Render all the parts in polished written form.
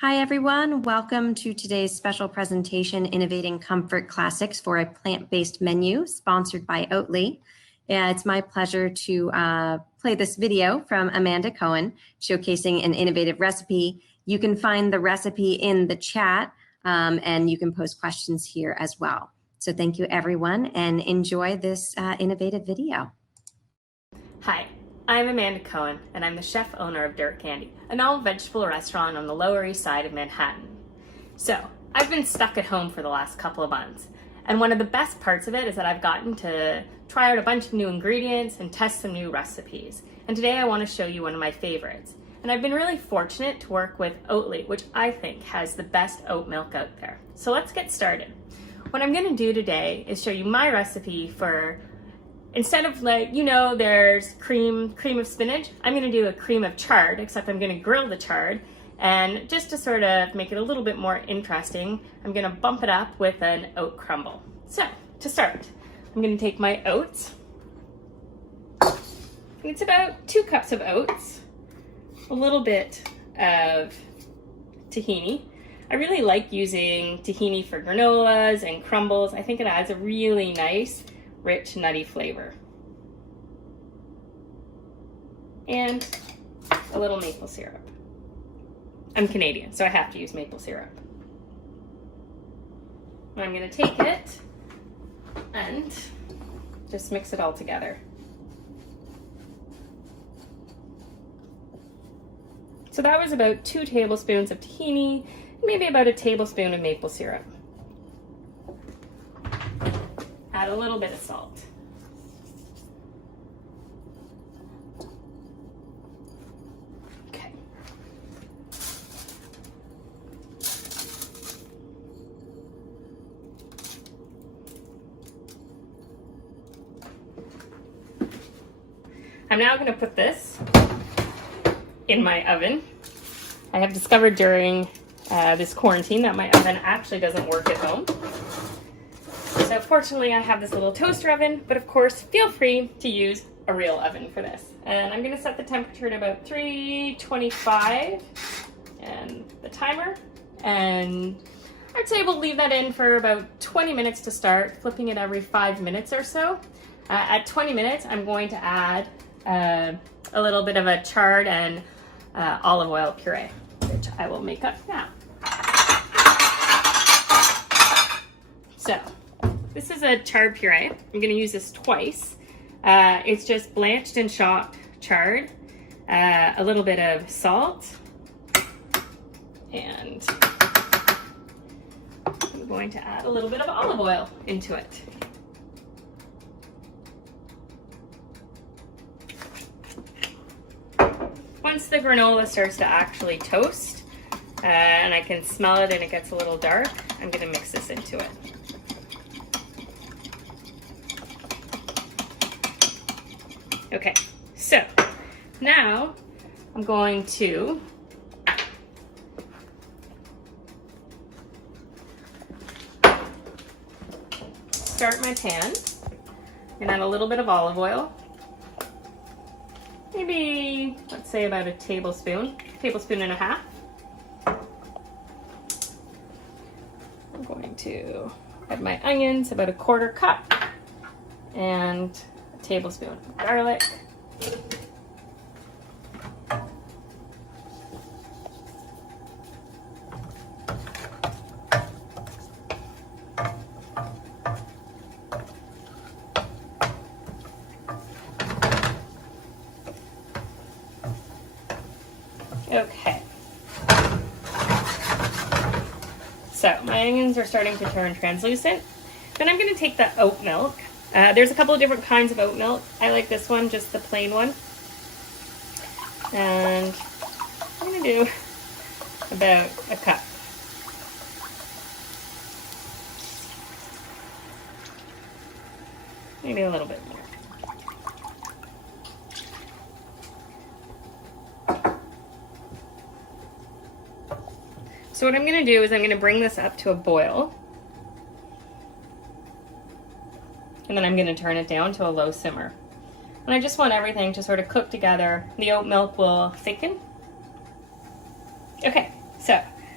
Hi, everyone. Welcome to today's special presentation, Innovating Comfort Classics for a Plant-Based Menu, sponsored by Oatly. It's my pleasure to play this video from Amanda Cohen, showcasing an innovative recipe. You can find the recipe in the chat, and you can post questions here as well. So thank you, everyone, and enjoy this innovative video. Hi, I'm Amanda Cohen, and I'm the chef owner of Dirt Candy, an all-vegetable restaurant on the Lower East Side of Manhattan. So, I've been stuck at home for the last couple of months, and one of the best parts of it is that I've gotten to try out a bunch of new ingredients and test some new recipes. And today I want to show you one of my favorites. And I've been really fortunate to work with Oatly, which I think has the best oat milk out there. So let's get started. What I'm going to do today is show you my recipe for, instead of there's cream of spinach, I'm going to do a cream of chard, except I'm going to grill the chard. And just to sort of make it a little bit more interesting, I'm going to bump it up with an oat crumble. So to start, I'm going to take my oats. It's about 2 cups of oats, a little bit of tahini. I really like using tahini for granolas and crumbles. I think it adds a really nice, rich, nutty flavor. And a little maple syrup. I'm Canadian, so I have to use maple syrup. I'm going to take it and just mix it all together. So that was about 2 tablespoons of tahini, maybe about a tablespoon of maple syrup. Add a little bit of salt. Okay. I'm now going to put this in my oven. I have discovered during this quarantine that my oven actually doesn't work at home. So fortunately I have this little toaster oven, but of course feel free to use a real oven for this. And I'm going to set the temperature to about 325 and the timer. And I'd say we'll leave that in for about 20 minutes to start, flipping it every 5 minutes or so. At 20 minutes, I'm going to add a little bit of a chard and olive oil puree, which I will make up now. So, this is a chard puree. I'm going to use this twice. It's just blanched and chopped chard, a little bit of salt, and I'm going to add a little bit of olive oil into it. Once the granola starts to actually toast, and I can smell it and it gets a little dark, I'm going to mix this into it. Okay, so now I'm going to start my pan and add a little bit of olive oil. Maybe, let's say about a tablespoon and a half. I'm going to add my onions, about a 1/4 cup, and a tablespoon of garlic. Okay, so my onions are starting to turn translucent. Then I'm going to take the oat milk. There's a couple of different kinds of oat milk. I like this one, just the plain one. And I'm going to do about a cup. Maybe a little bit more. So what I'm going to do is I'm going to bring this up to a boil. And then I'm going to turn it down to a low simmer. And I just want everything to sort of cook together. The oat milk will thicken. Okay, so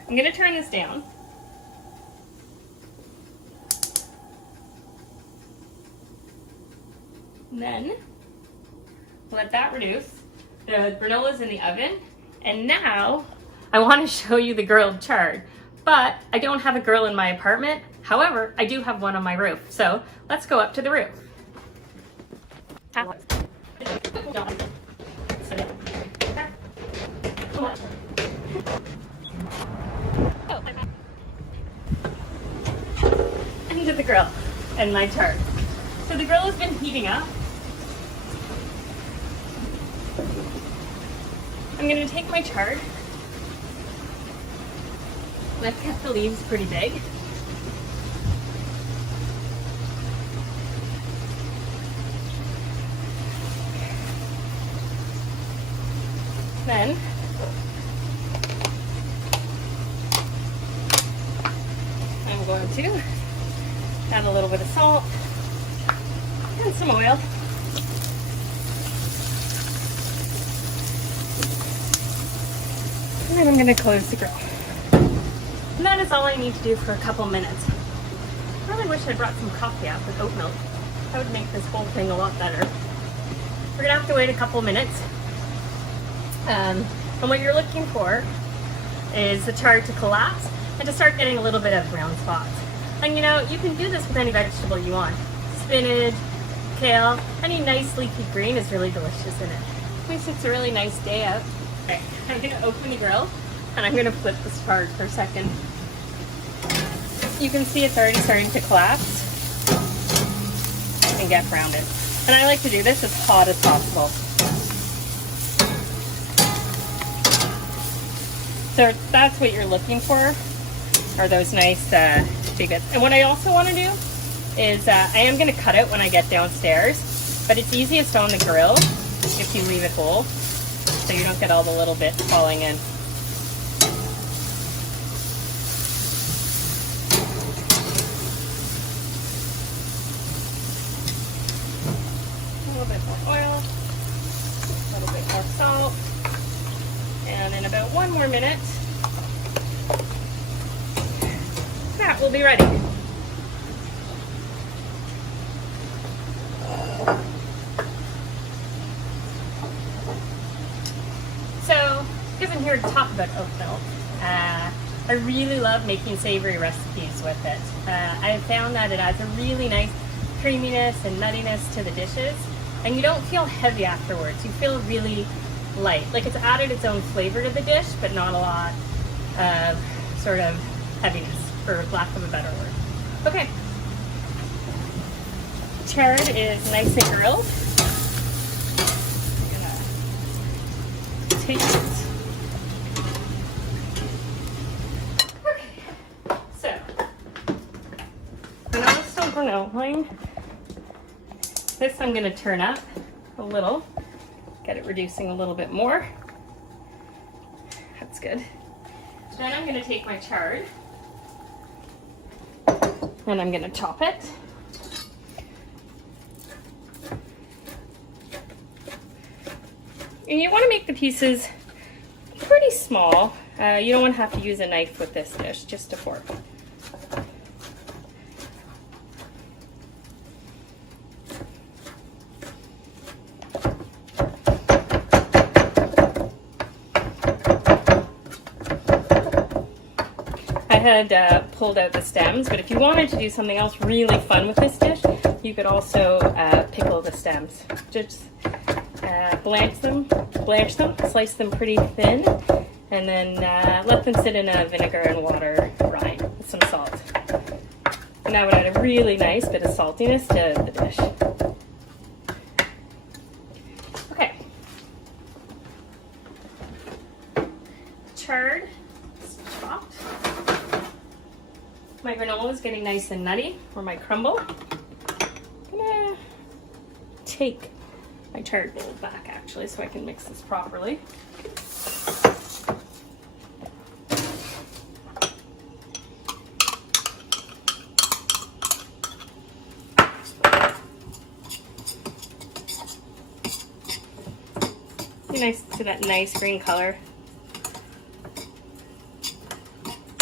I'm gonna turn this down. And then let that reduce. The granola's in the oven. And now I want to show you the grilled chard. But I don't have a grill in my apartment. However, I do have one on my roof. So let's go up to the roof. Into the grill and my chard. So the grill has been heating up. I'm going to take my chard. I've kept the leaves pretty big. Then I'm going to add a little bit of salt and some oil. And then I'm going to close the grill. And that is all I need to do for a couple minutes. I really wish I brought some coffee out with oat milk. That would make this whole thing a lot better. We're going to have to wait a couple minutes. And what you're looking for is the chard to collapse and to start getting a little bit of brown spots. And you know, you can do this with any vegetable you want. Spinach, kale, any nice leafy green is really delicious in it. At least it's a really nice day out. Okay, I'm going to open the grill and I'm going to flip this chard for a second. You can see it's already starting to collapse and get browned. And I like to do this as hot as possible. So that's what you're looking for, are those nice big bits. And what I also want to do is I am going to cut it when I get downstairs, but it's easiest on the grill if you leave it whole, so you don't get all the little bits falling in. A little bit more oil, a little bit more salt. And in about 1 more minute, that will be ready. So, because I'm here to talk about oat milk, I really love making savory recipes with it. I found that it adds a really nice creaminess and nuttiness to the dishes, and you don't feel heavy afterwards. You feel really light. Like it's added its own flavor to the dish, but not a lot of sort of heaviness, for lack of a better word. Okay. Chard is nice and grilled. I'm gonna take it. Okay. So, granola still granola. This I'm gonna turn up a little. Get it reducing a little bit more. That's good. Then I'm going to take my chard and I'm going to chop it. And you want to make the pieces pretty small. You don't want to have to use a knife with this dish, just a fork. I had pulled out the stems, but if you wanted to do something else really fun with this dish, you could also pickle the stems. Just blanch them, slice them pretty thin, and then let them sit in a vinegar and water brine with some salt. And that would add a really nice bit of saltiness to the dish. Okay. Chard is chopped. My granola is getting nice and nutty, or my crumble. I'm gonna take my chard bowl back actually so I can mix this properly. See nice to that nice green color.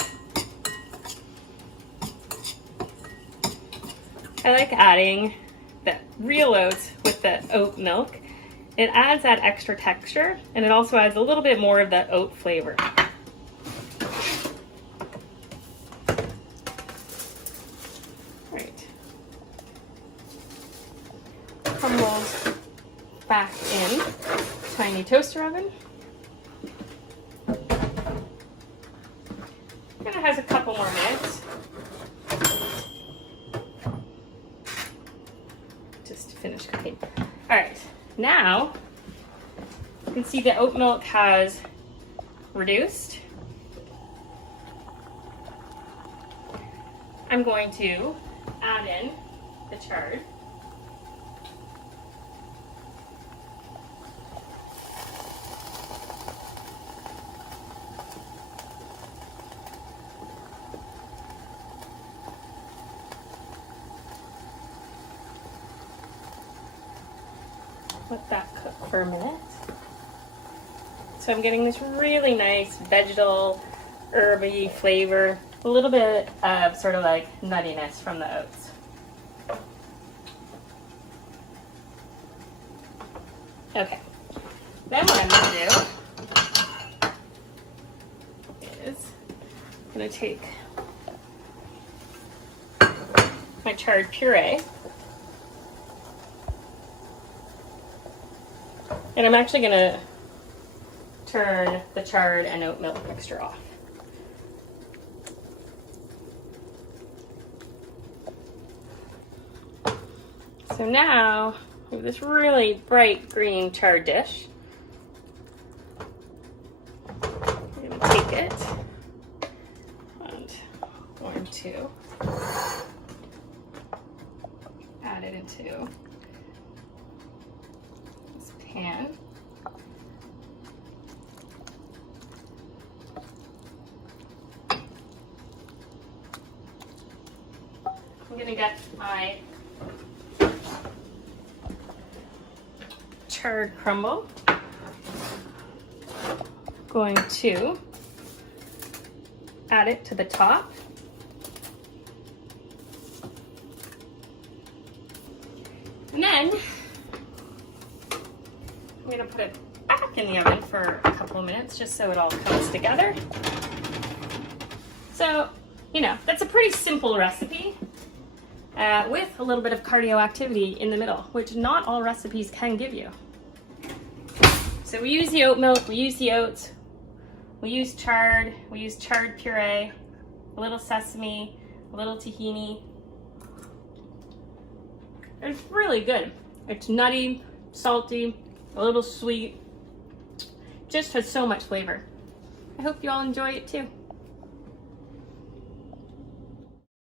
I like adding the real oats with the oat milk. It adds that extra texture, and it also adds a little bit more of the oat flavor. Right. Crumbles back in tiny toaster oven. And it has a couple more minutes. Just to finish cooking. All right, now you can see the oat milk has reduced. I'm going to add in the chard. Let that cook for a minute. So I'm getting this really nice vegetal, herby flavor, a little bit of sort of like nuttiness from the oats. Okay, then what I'm gonna do is I'm gonna take my chard puree, and I'm actually gonna turn the chard and oat milk mixture off. So now we have this really bright green chard dish. I'm gonna take it and going to add it into this pan. I'm gonna get my chard crumble. Going to add it to the top. And then I'm gonna put it back in the oven for a couple of minutes just so it all comes together. So, you know, that's a pretty simple recipe. With a little bit of cardio activity in the middle, which not all recipes can give you. So we use the oat milk, we use the oats, we use chard, we use chard puree, a little sesame, a little tahini. It's really good. It's nutty, salty, a little sweet, just has so much flavor. I hope you all enjoy it too.